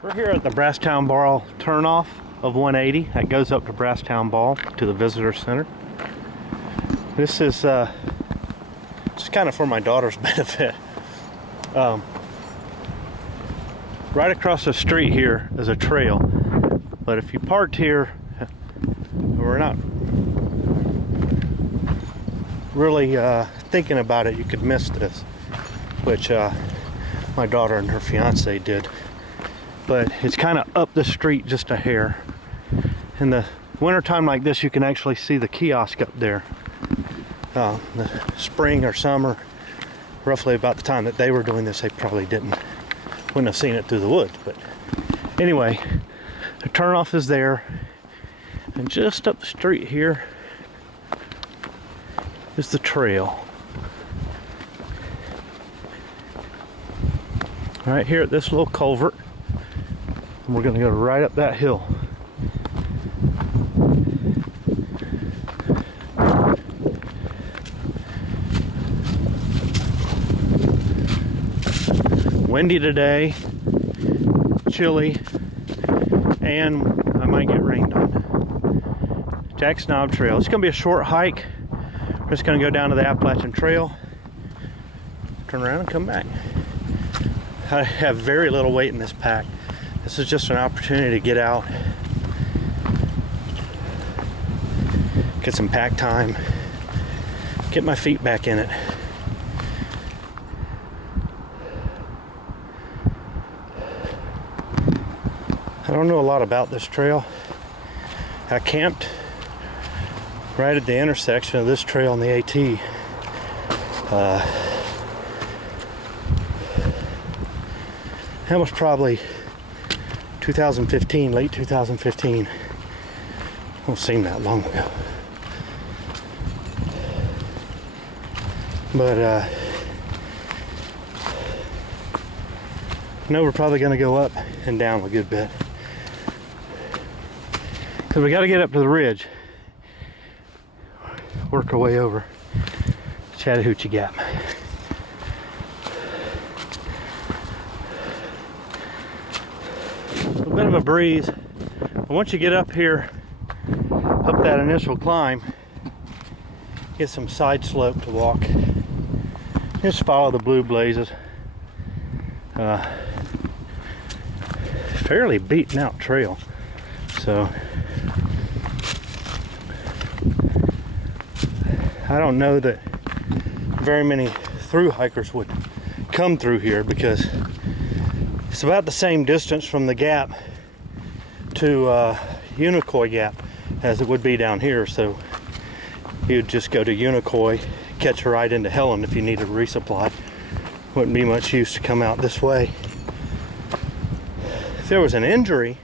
We're here at the Brasstown Ball turnoff of 180 that goes up to Brasstown Ball to the visitor center. This is just kind of for my daughter's benefit. Right across the street here is a trail, but if you parked here, we're not really thinking about it, you could miss this, which my daughter and her fiance did. But it's kind of up the street just a hair. In the wintertime like this, you can actually see the kiosk up there. The spring or summer, roughly about the time that they were doing this, they probably wouldn't have seen it through the woods. But anyway, the turnoff is there, and just up the street here is the trail. Right here at this little culvert. And we're going to go right up that hill. Windy today, chilly, and I might get rained on. Jack's Knob Trail. It's going to be a short hike. We're just going to go down to the Appalachian Trail, turn around and come back. I have very little weight in this pack. This is just an opportunity to get out, get some pack time, get my feet back in it. I don't know a lot about this trail. I camped right at the intersection of this trail and the AT. That was probably 2015, late 2015. Don't seem that long ago. But I know we're probably going to go up and down a good bit. Because we got to get up to the ridge. Work our way over Chattahoochee Gap. A bit of a breeze, but once you get up here, up that initial climb, get some side slope to walk. Just follow the blue blazes. Fairly beaten out trail, so I don't know that very many through hikers would come through here, because it's about the same distance from the gap to Unicoi Gap as it would be down here. So you'd just go to Unicoi, catch a ride into Helen if you needed a resupply. Wouldn't be much use to come out this way. If there was an injury,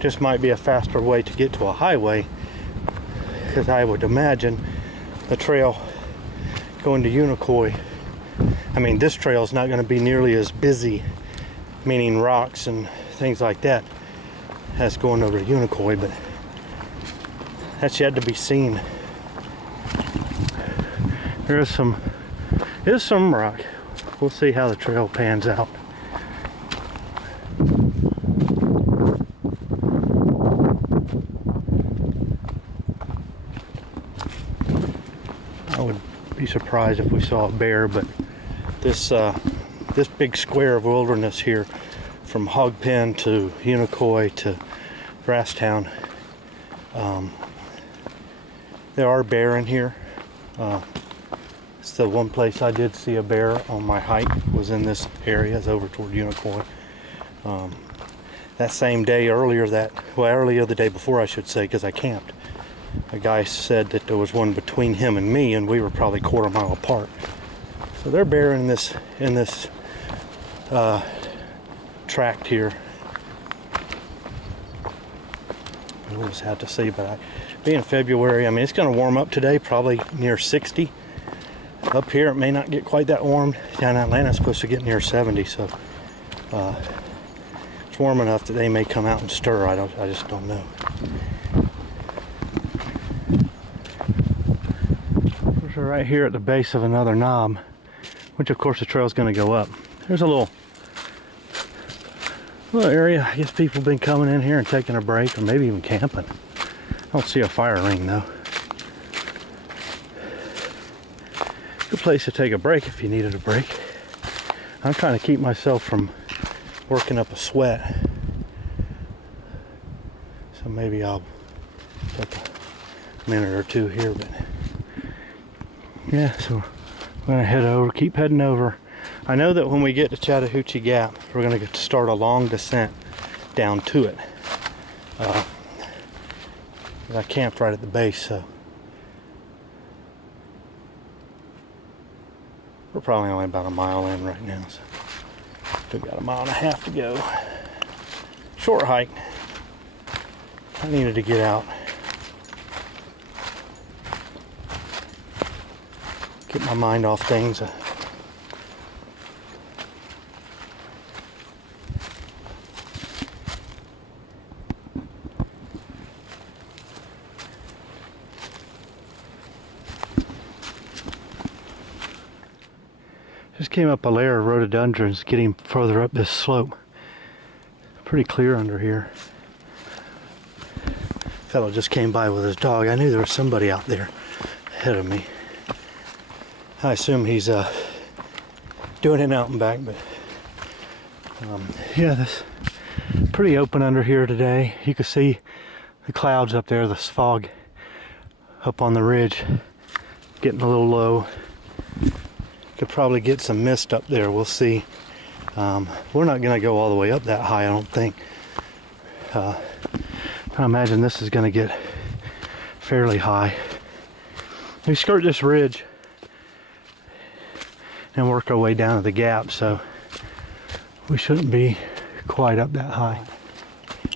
just might be a faster way to get to a highway, because I would imagine the trail going to Unicoi, I mean, this trail is not going to be nearly as busy, meaning rocks and things like that, as going over to Unicoi, but that's yet to be seen. There's some rock. We'll see how the trail pans out. I would be surprised if we saw a bear, but this big square of wilderness here, from Hog Pen to Unicoi to Brasstown, there are bear in here. It's the one place I did see a bear on my hike, was in this area, is over toward Unicoi. That same day, earlier the day before, I should say, because I camped, a guy said that there was one between him and me, and we were probably a quarter mile apart. So they're bear in this tract here. We'll just have to see, but being February, I mean, it's going to warm up today, probably near 60. Up here, it may not get quite that warm. Down in Atlanta, it's supposed to get near 70, so it's warm enough that they may come out and stir. I just don't know. We're right here at the base of another knob, which of course the trail's going to go up. There's a little little area. I guess people have been coming in here and taking a break, or maybe even camping. I don't see a fire ring though. Good place to take a break if you needed a break. I'm trying to keep myself from working up a sweat. So maybe I'll take a minute or two here, but yeah, so we're gonna head over, keep heading over. I know that when we get to Chattahoochee Gap, we're gonna get to start a long descent down to it. I camped right at the base, so we're probably only about a mile in right now, so still got a mile and a half to go. Short hike. I needed to get out. Get my mind off things. Just came up a layer of rhododendrons getting further up this slope. Pretty clear under here. Fellow just came by with his dog. I knew there was somebody out there ahead of me. I assume he's doing it out and back, but yeah, this pretty open under here today. You can see the clouds up there, this fog up on the ridge, getting a little low. Could probably get some mist up there, we'll see. We're not gonna go all the way up that high, I don't think. I imagine this is gonna get fairly high. We skirt this ridge and work our way down to the gap, so we shouldn't be quite up that high.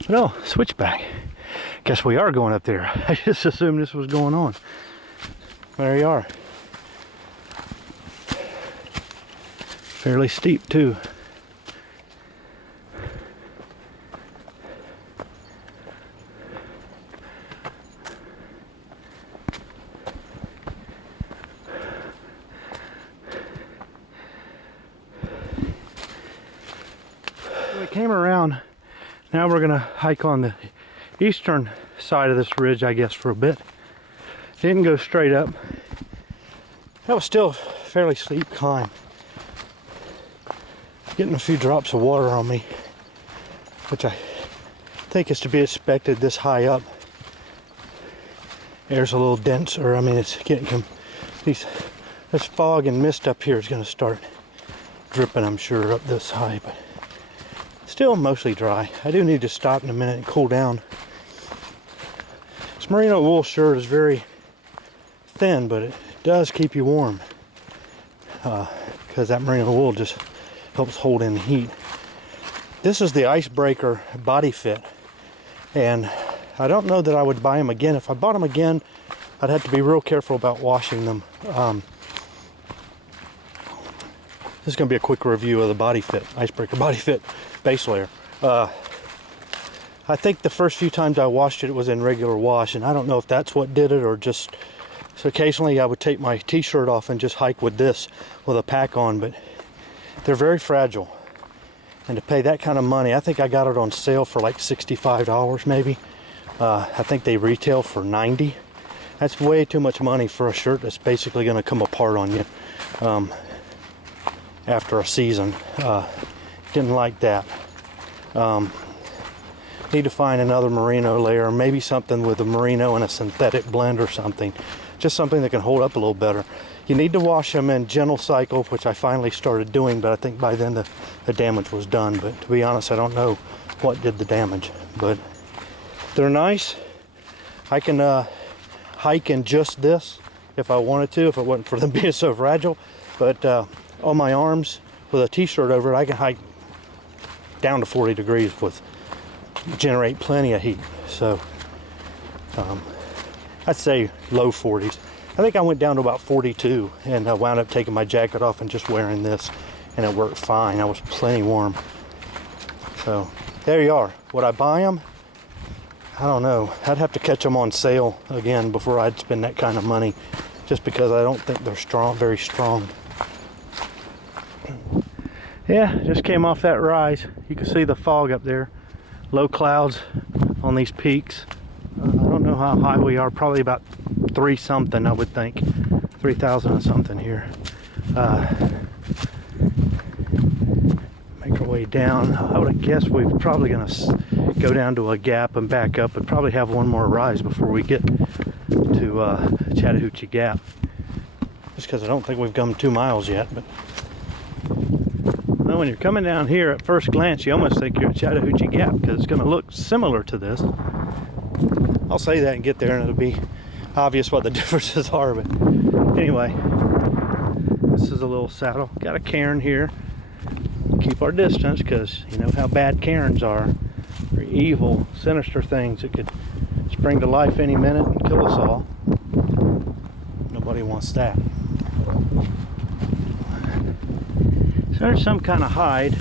But oh, switchback. Guess we are going up there. I just assumed this was going on. There you are. Fairly steep too. We came around. Now we're gonna hike on the eastern side of this ridge, I guess, for a bit. Didn't go straight up. That was still a fairly steep climb. Getting a few drops of water on me, which I think is to be expected this high up. Air's a little denser. I mean, it's getting this fog and mist up here is going to start dripping, I'm sure, up this high, but still mostly dry. I do need to stop in a minute and cool down. This merino wool shirt is very thin, but it does keep you warm because that merino wool just helps hold in the heat. This is the Icebreaker body fit, and I don't know that I would buy them again. If I bought them again, I'd have to be real careful about washing them. This is going to be a quick review of the body fit, Icebreaker body fit base layer. I think the first few times I washed it, it was in regular wash, and I don't know if that's what did it or just, so occasionally I would take my t-shirt off and just hike with this with a pack on, but they're very fragile, and to pay that kind of money, I think I got it on sale for like $65 maybe. I think they retail for $90. That's way too much money for a shirt that's basically going to come apart on you after a season. Didn't like that. Need to find another merino layer, maybe something with a merino and a synthetic blend or something. Just something that can hold up a little better. You need to wash them in gentle cycle, which I finally started doing, but I think by then the damage was done. But to be honest, I don't know what did the damage. But they're nice. I can hike in just this if I wanted to, if it wasn't for them being so fragile. But on my arms with a t-shirt over it, I can hike down to 40 degrees with generate plenty of heat. So I'd say low 40s. I think I went down to about 42 and I wound up taking my jacket off and just wearing this, and it worked fine. I was plenty warm. So there you are. Would I buy them? I don't know. I'd have to catch them on sale again before I'd spend that kind of money, just because I don't think they're strong, very strong. Yeah, just came off that rise. You can see the fog up there. Low clouds on these peaks. I don't know how high we are. Probably about 3 something, I would think. 3,000 and something here. Make our way down. I would guess we're probably going to go down to a gap and back up and probably have one more rise before we get to Chattahoochee Gap. Just because I don't think we've come 2 miles yet. But well, when you're coming down here at first glance, you almost think you're at Chattahoochee Gap because it's going to look similar to this. I'll say that and get there, and it'll be obvious what the differences are. But anyway, this is a little saddle. Got a cairn here. Keep our distance because you know how bad cairns are. They're evil, sinister things that could spring to life any minute and kill us all. Nobody wants that. So there's some kind of hide. I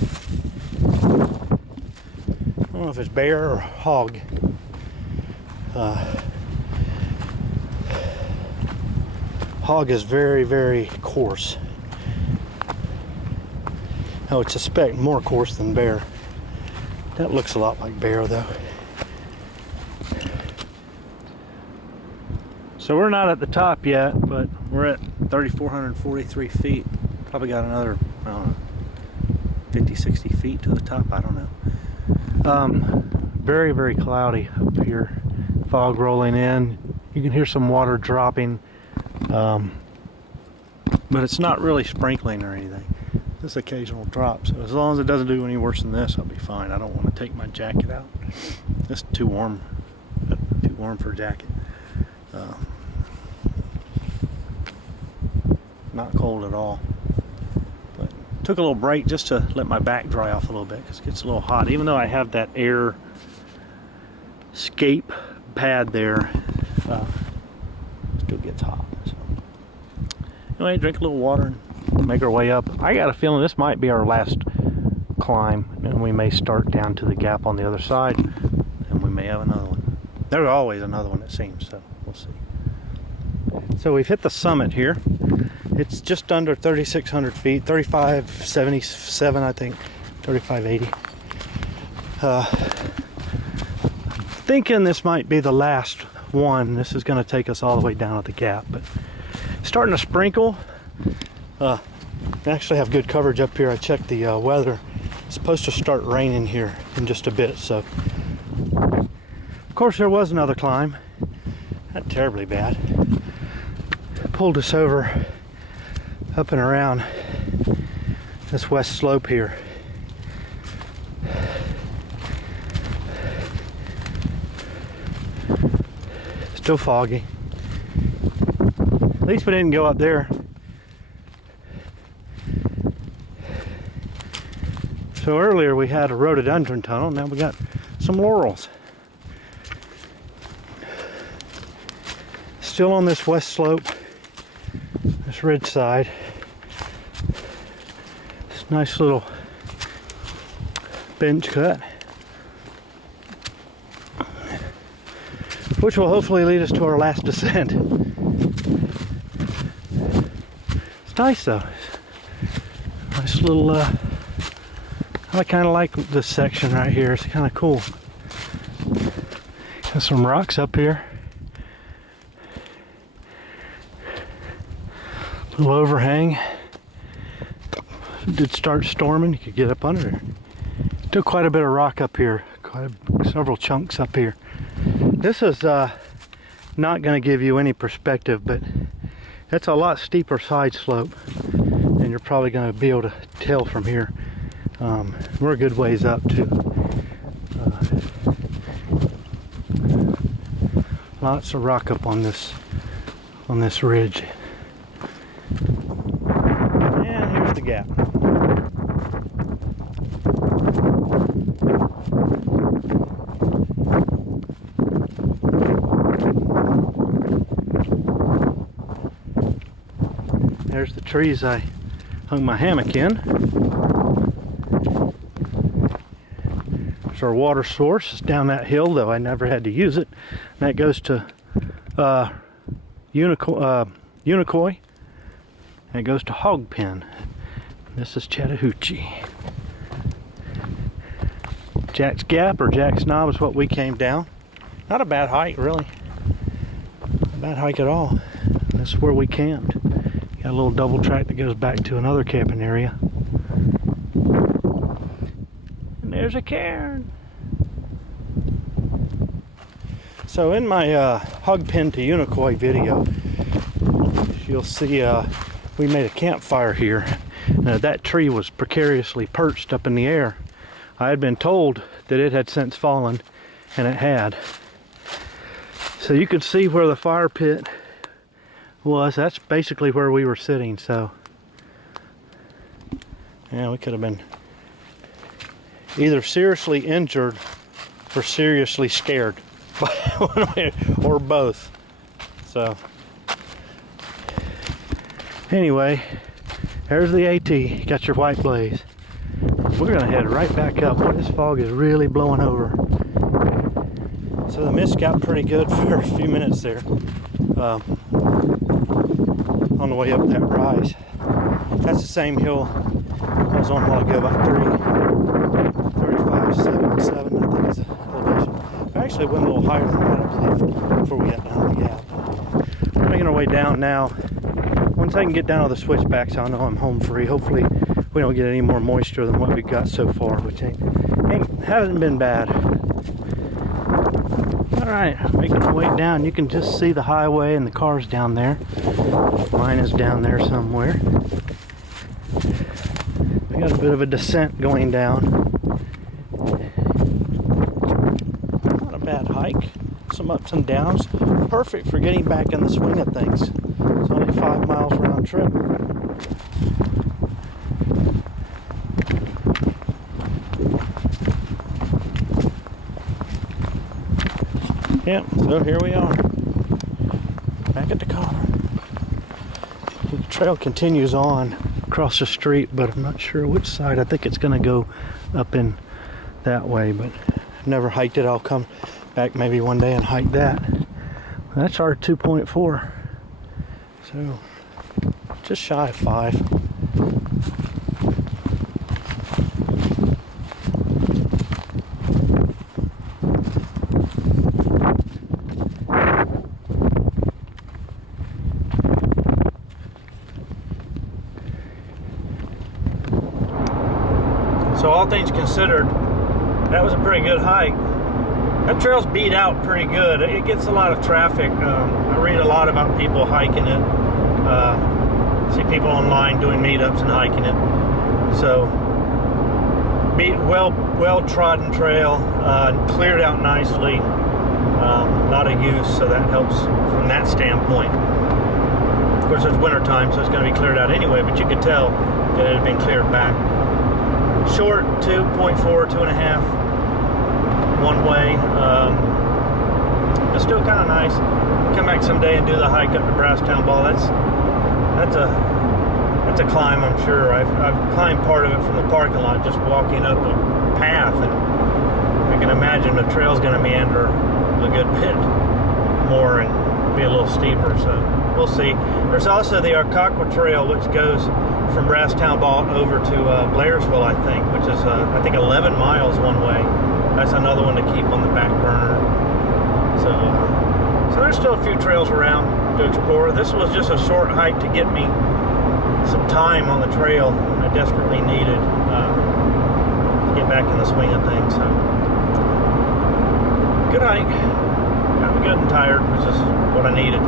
don't know if it's bear or hog. Hog is very, very coarse. I would suspect more coarse than bear. That looks a lot like bear though. So we're not at the top yet, but we're at 3,443 feet. Probably got another, I don't know, 50, 60 feet to the top, I don't know. Very, very cloudy up here. Fog rolling in. You can hear some water dropping, but it's not really sprinkling or anything. Just occasional drops. So as long as it doesn't do any worse than this, I'll be fine. I don't want to take my jacket out. It's too warm. Too warm for a jacket. Not cold at all. But took a little break just to let my back dry off a little bit because it gets a little hot. Even though I have that air escape pad there, still gets hot. So anyway, drink a little water and make our way up. I got a feeling this might be our last climb, and we may start down to the gap on the other side, and we may have another one. There's always another one, it seems, so we'll see. So we've hit the summit here. It's just under 3,600 feet, 3,577, I think, 3,580. Thinking this might be the last one. This is going to take us all the way down at the gap, but it's starting to sprinkle. I actually have good coverage up here. I checked the weather. It's supposed to start raining here in just a bit, so of course there was another climb. Not terribly bad. Pulled us over up and around this west slope here. Still foggy. At least we didn't go up there. So earlier we had a rhododendron tunnel, now we got some laurels. Still on this west slope, this ridge side. This nice little bench cut, which will hopefully lead us to our last descent. It's nice though. Nice little, I kind of like this section right here. It's kind of cool. Got some rocks up here. Little overhang. If it did start storming, you could get up under there. Still quite a bit of rock up here. Several chunks up here. This is not going to give you any perspective, but that's a lot steeper side slope than you're probably going to be able to tell from here. We're a good ways up too. Lots of rock up on this ridge. And here's the gap. There's the trees I hung my hammock in. There's our water source. It's down that hill, though I never had to use it. And that goes to Unicoi. And it goes to Hog Pen. This is Chattahoochee. Jack's Gap or Jack's Knob is what we came down. Not a bad hike, really. Not a bad hike at all. This is where we camped. Got a little double track that goes back to another camping area. And there's a cairn. So in my hug pin to Unicoi video, you'll see we made a campfire here. Now, that tree was precariously perched up in the air. I had been told that it had since fallen, and it had. So you could see where the fire pit was. That's basically where we were sitting. So yeah, we could have been either seriously injured or seriously scared, or both. So anyway, there's the AT. You got your white blaze. We're gonna head right back up. Boy, this fog is really blowing over. So the mist got pretty good for a few minutes there on the way up that rise. That's the same hill I was on a while ago, about 35.77, I think is the elevation. I actually went a little higher than that, I believe, before we got down to the gap. We're making our way down now. Once I can get down to the switchbacks, I'll know I'm home free. Hopefully we don't get any more moisture than what we've got so far, which hasn't been bad. All right, making our way down. You can just see the highway and the cars down there. Mine is down there somewhere. We got a bit of a descent going down. Not a bad hike. Some ups and downs. Perfect for getting back in the swing of things. It's only 5 miles round trip. Yep, so here we are, back at the car. The trail continues on across the street, but I'm not sure which side. I think it's gonna go up in that way, but I've never hiked it. I'll come back maybe one day and hike that. That's our 2.4, so just shy of 5. So all things considered, that was a pretty good hike. That trail's beat out pretty good. It gets a lot of traffic. I read a lot about people hiking it. See people online doing meetups and hiking it. So, well trodden trail, cleared out nicely. Not a use, so that helps from that standpoint. Of course, it's winter time, so it's going to be cleared out anyway. But you could tell that it had been cleared back. Short 2.4, 2.5 one way, but still kind of nice. Come back someday and do the hike up to Brasstown Ball. That's a climb, I'm sure. I've climbed part of it from the parking lot, just walking up the path, and I can imagine the trail's going to meander a good bit more and be a little steeper. So we'll see. There's also the Arcacqua Trail, which goes from Brasstown Ball over to Blairsville, I think, which is I think 11 miles one way. That's another one to keep on the back burner. So there's still a few trails around to explore. This was just a short hike to get me some time on the trail I desperately needed to get back in the swing of things. So good hike. Got me good and tired, which is what I needed.